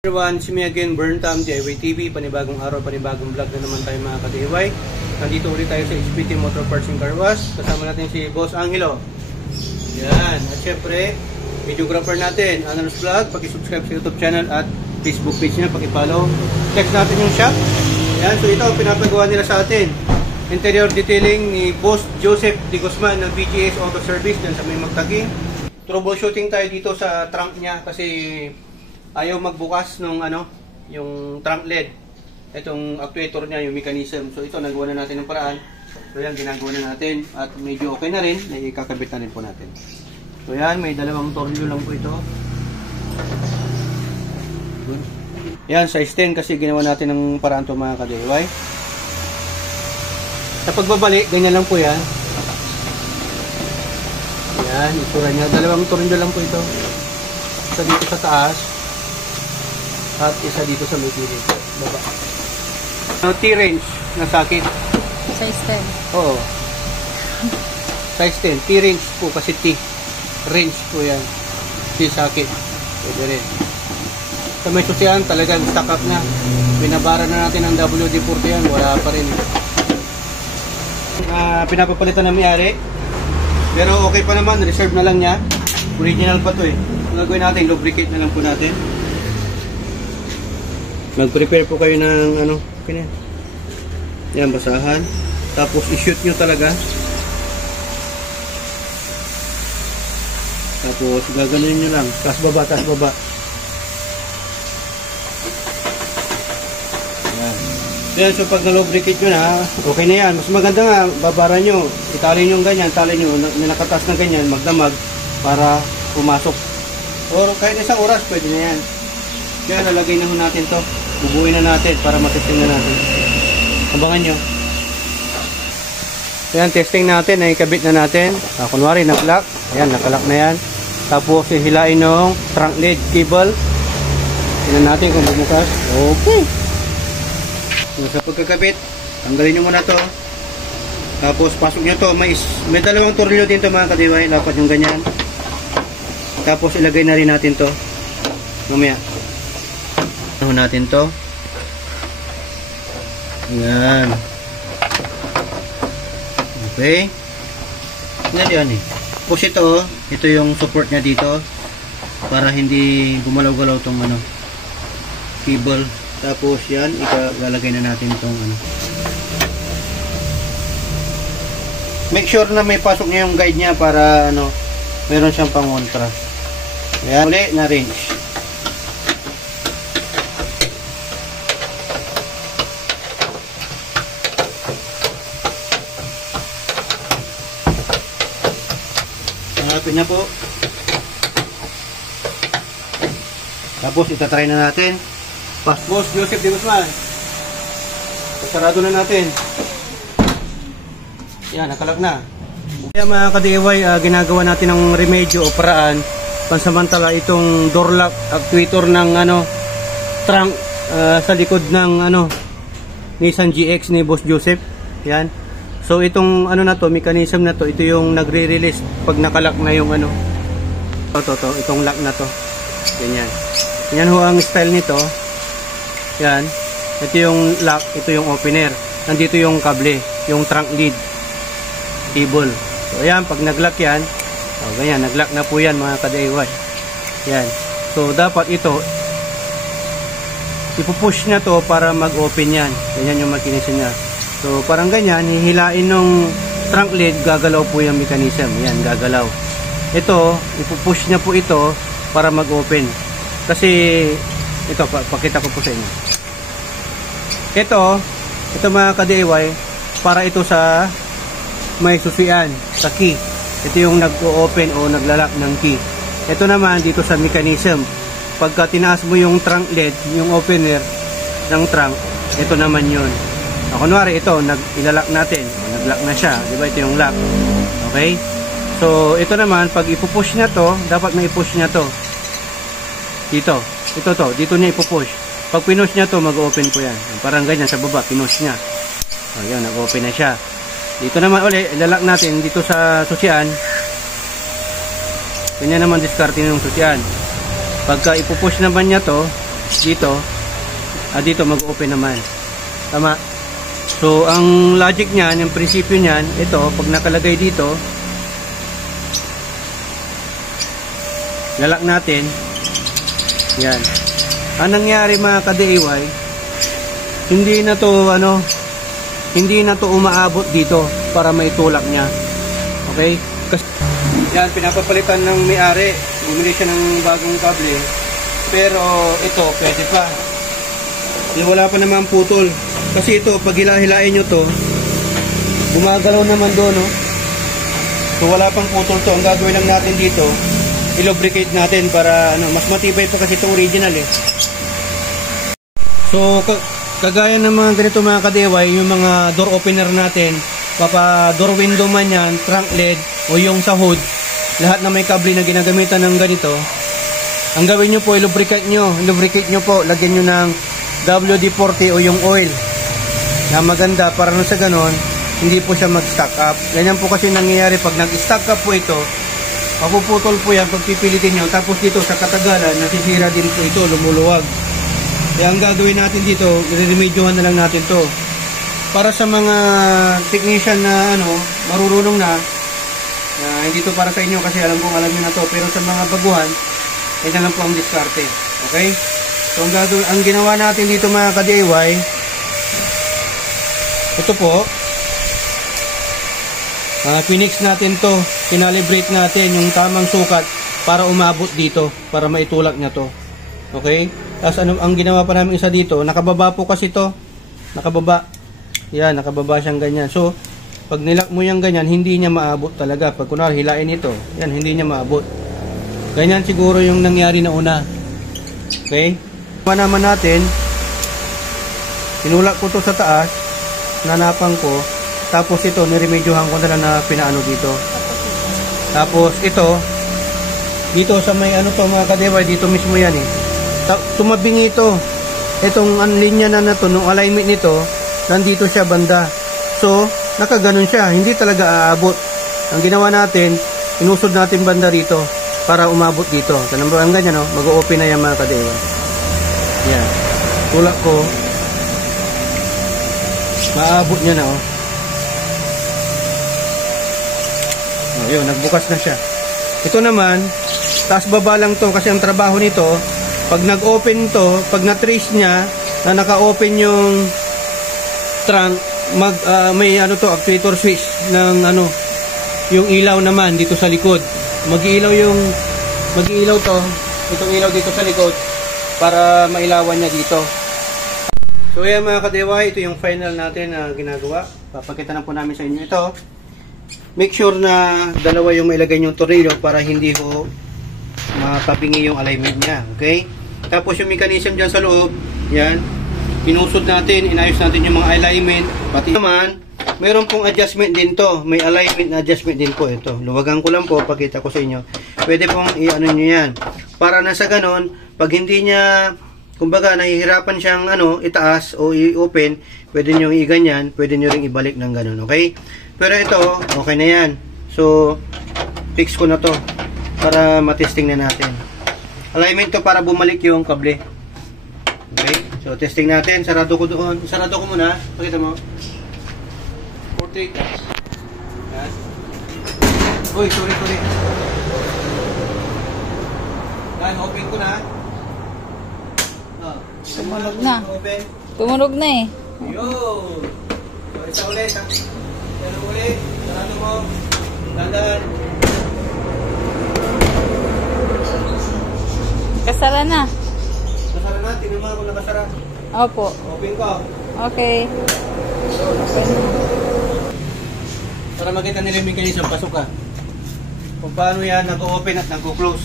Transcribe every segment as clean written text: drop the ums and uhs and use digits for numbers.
Everyone, see me again, Burntam, DIY TV, panibagong araw, panibagong vlog na naman tayo mga ka-DIY. Nandito ulit tayo sa HPT Motor Parts and Car Wash. Kasama natin si Boss Angelo. Yan, at syempre, videographer natin, Analos Vlog. Paki-subscribe sa YouTube channel at Facebook page niya, paki-follow. Check natin yung shop. Yan, so ito, pinapagawa nila sa atin. Interior detailing ni Boss Joseph D. Guzman ng BGS Auto Service dyan sa may Magtaging. Troubleshooting tayo dito sa trunk niya kasi ayaw magbukas nung yung trunk led. Itong actuator niya, yung mechanism. So ito, nagawa na natin ng paraan. So yan, ginagawa na natin. At medyo okay na rin. Ikakabit na rin po natin. So yan, may dalawang tornilyo lang po ito. Yan, size 10 kasi ginawa natin ng paraan to mga ka-DIY. Sa pagbabalik, ganyan lang po yan. Yan, isura niya. Dalawang tornilyo lang po ito. Isa dito sa taas. At isa dito sa may gilid. Baba. T-range na sakit. Size 10. Oo. Size 10. T-range po kasi T. Range po yan. T-sakit. Pwede rin. Sa may susian talagang stock up na. Binabara na natin ang WD-40 yan. Wala pa rin. Pinapapalitan na may-ari. Pero okay pa naman. Reserve na lang niya. Original pa to eh. Ang gagawin natin, lubricate na lang po natin. Mag-prepare po kayo ng yan, basahan. Tapos i-shoot nyo talaga. Tapos gaganin nyo lang. Taas baba, taas baba. Yan. Yan, so pag na-lubricate nyo na, okay na yan. Mas maganda nga, babara nyo. Itali nyo ganyan, tali nyo. Nilakatas na ganyan, magdamag para pumasok. Or kahit isang oras, pwede na yan. Kaya nalagay na ho natin to. Bubuin na natin para matesting na natin. Abangan nyo. Ayan, testing natin. Naikabit na natin. Kunwari, nag-lock. Ayan, nakalak na yan. Tapos, hihilain ng trunk lid cable. Tingnan natin kung bumukas. Okay. So, sa pagkakabit, tanggalin nyo muna to. Tapos, pasok nyo to. May dalawang tornilyo din to mga ka-DIY. Dapat yung ganyan. Tapos, ilagay na rin natin to. Mamaya. Natin to. Yan. Okay. Yan eh. Push ito. Ito yung support niya dito. Para hindi gumalaw-galaw tong cable. Tapos yan. Ilalagay na natin tong Make sure na may pasok niya yung guide niya para meron siyang pang-contrast. Yan. Uli na range. Hanapin na po. Tapos itatry na natin. Boss Joseph D. Guzman. Sarado na natin. Yan, nakalak na. Kaya mga ka-DIY, ginagawa natin ng remedyo o paraan pansamantala itong door lock actuator ng trunk sa likod ng Nissan GX ni Boss Joseph. Yan. So itong na to, mechanism na to, ito yung nagre-release pag nakalak na yung itong lock na to. Ganyan. Yan ho ang style nito. Yan. Ito yung lock, ito yung opener. Nandito yung kable, yung trunk lead cable. So ayan, pag nag-lock yan, ganyan, nag-lock na po yan mga ka-DIY. Yan. So dapat ito ipupush na to para mag-open yan. Ganyan yung mechanism niya. So, parang ganyan, hihilain ng trunk lid, gagalaw po yung mechanism. Yan, gagalaw. Ito, ipupush niya po ito para mag-open. Kasi, ito, pakita ko po sa inyo. Ito mga ka-DIY, para ito sa may susian, sa key. Ito yung nag-open o naglalak ng key. Ito naman, dito sa mechanism. Pagka tinaas mo yung trunk lid, yung opener ng trunk, ito naman yun. Kunwari ito, ilalak natin. Nag-lock na siya. Diba? Ito yung lock. Okay? So, ito naman, pag ipupush niya to, dapat may ipush niya to. Dito. Ito to. Dito niya ipupush. Pag pinush niya to, mag-open po yan. Parang ganyan sa baba, pinush niya. Ayan, nag-open na siya. Dito naman ulit, ilalak natin dito sa susian. Ganyan naman diskarte ng susian. Pagka ipupush naman niya to, dito, dito mag-open naman. Tama? So, ang logic niyan, yung prinsipyo niyan, ito, pag nakalagay dito, lalak natin, yan. Ang nangyari mga ka-DIY, hindi na to umaabot dito para maitulak niya. Okay? Kasi, yan, pinapapalitan ng may-ari. Bumili siya ng bagong kable. Pero, ito, pwede pa. Wala pa naman putol. Kasi ito, pag hilahilain nyo to, gumagalaw naman doon, no? So, wala pang putol to. Ang gagawin lang natin dito, i-lubricate natin para, mas matibay pa kasi itong original, eh. So, kagaya ng mga ganito mga ka-DIY, yung mga door opener natin, door window man yan, trunk lid, o yung sa hood, lahat na may kable na ginagamitan ng ganito, ang gawin nyo po, i-lubricate nyo po, lagyan nyo ng WD-40 o yung oil na maganda para na sa ganon, hindi po siya mag-stack up. Ganyan po kasi nangyayari pag nag-stack up po ito, mapuputol po yan pag pipilitin nyo, tapos dito sa katagalan, nasisira din po ito, lumuluwag. Kaya ang gagawin natin dito, i-remedyohan na lang natin to. Para sa mga technician na marurunong na, hindi to para sa inyo kasi alam nyo na to. Pero sa mga baguhan, ito lang po ang diskarte. Okay? So ang ginawa natin dito mga ka-DIY, ito po, pinix natin to, kinalibrate natin yung tamang sukat para umabot dito, para maitulak niya to. Okay? Tapos ang ginawa pa namin isa dito, nakababa po kasi to. Nakababa. Yan, nakababa siyang ganyan. So, pag nilak mo yung ganyan, hindi niya maabot talaga. Pag kunwari hilain ito, yan, hindi niya maabot. Ganyan siguro yung nangyari na una. Okay? Naman natin, tinulak ko to sa taas, nanapang ko, tapos ito, niremedyohan ko na lang na pinaano dito. Tapos ito, dito sa may to mga ka-DIY, dito mismo yan eh. Tumabing ito. Itong linya na to, nung alignment nito, nandito siya banda. So, nakaganon siya. Hindi talaga aabot. Ang ginawa natin, inusod natin banda rito para umabot dito. Ang ganyan, mag-o-open na yan mga ka-DIY. Yan. Tulak ko. Maabot niya na, yun, nagbukas na siya. Ito naman, taas baba lang to kasi ang trabaho nito, pag nag-open to, pag na-trace niya na naka-open yung trunk, may actuator switch ng yung ilaw naman dito sa likod. Mag-iilaw to, itong ilaw dito sa likod para mailawan niya dito. So ayan mga ka-DIY, ito yung final natin na ginagawa. Papakita na po namin sa inyo ito. Make sure na dalawa yung mailagay yung tornilyo para hindi ho matabingi yung alignment niya. Okay? Tapos yung mechanism dyan sa loob, yan, inusod natin, inayos natin yung mga alignment. Pati naman, mayroon pong adjustment din to. May alignment na adjustment din po ito. Luwagan ko lang po, pakita ko sa inyo. Pwede pong i-ano nyo yan. Para na sa ganon, pag hindi niya, kumbaga, nahihirapan siyang itaas o i-open, pwede nyo i-ganyan, pwede nyo ring ibalik ng ganon. Okay? Pero ito, okay na yan. So, fix ko na to para matesting na natin. Alignment to para bumalik yung kable. Okay? So, testing natin. Sarado ko doon. Sarado ko muna. Pakita mo. 48. Yan. Uy, sorry. Yan, open ko na. Tumunog na. Open. Tumunog na eh. Yun. So, isa ulit. Yan ulit. Sarado mo. Dandan. Kasara na. Nasara na. Tingnan mo kung nakasara. Opo. Open ko. Okay. Open. Para makita nila yung mechanism, pasok ka. Kung paano yan nag-open at nag-close.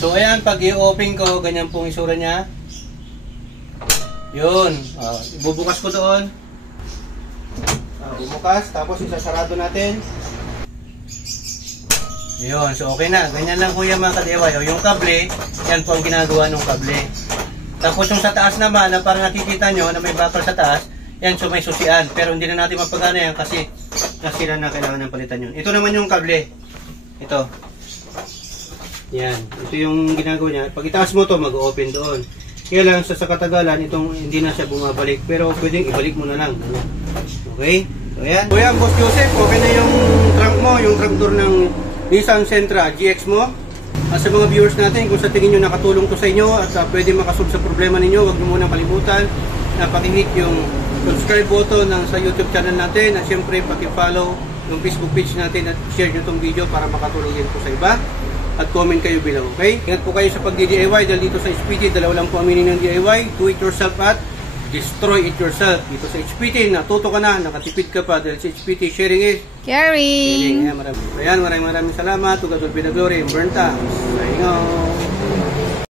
So ayan, pag i-open ko, ganyan pong isura niya. Yun. Ibubukas ko doon. Bumukas, tapos isasarado natin. Yun, so okay na. Ganyan lang po yan mga ka-DIY. Yung kable, yan po ang ginagawa ng kable. Tapos yung sa taas naman, na parang nakikita nyo na may bakal sa taas, yan, so may susian. Pero hindi na natin mapagana yan kasi nasira na, kailangan ng palitan yun. Ito naman yung kable. Ito. Yan. Ito yung ginagawa niya. Pag itaas mo to, mag-open doon. Kaya lang sa katagalan, itong hindi na siya bumabalik. Pero pwedeng ibalik mo na lang. Ano? Okay? So ayan. So ayan, Boss Joseph, okay na yung trunk mo, yung trunk door ng Nissan Sentra GX mo. At sa mga viewers natin, kung sa tingin nyo nakatulong to sa inyo at pwede makasolve sa problema ninyo, huwag nyo munang kalimutan na pakihit yung subscribe button ng sa YouTube channel natin at syempre paki-follow yung Facebook page natin at share nyo itong video para makatulong din po sa iba. At comment kayo below, okay? Ingat po kayo sa pag-DIY dahil dito sa HPT, dalawa lang po ang meaning ng DIY, do it yourself at destroy it yourself. Dito sa HPT, natuto ka na, nakatipid ka pa dahil sa HPT, sharing is Caring! Ayan, maraming salamat. To God will be the glory. Burn times. Signing off.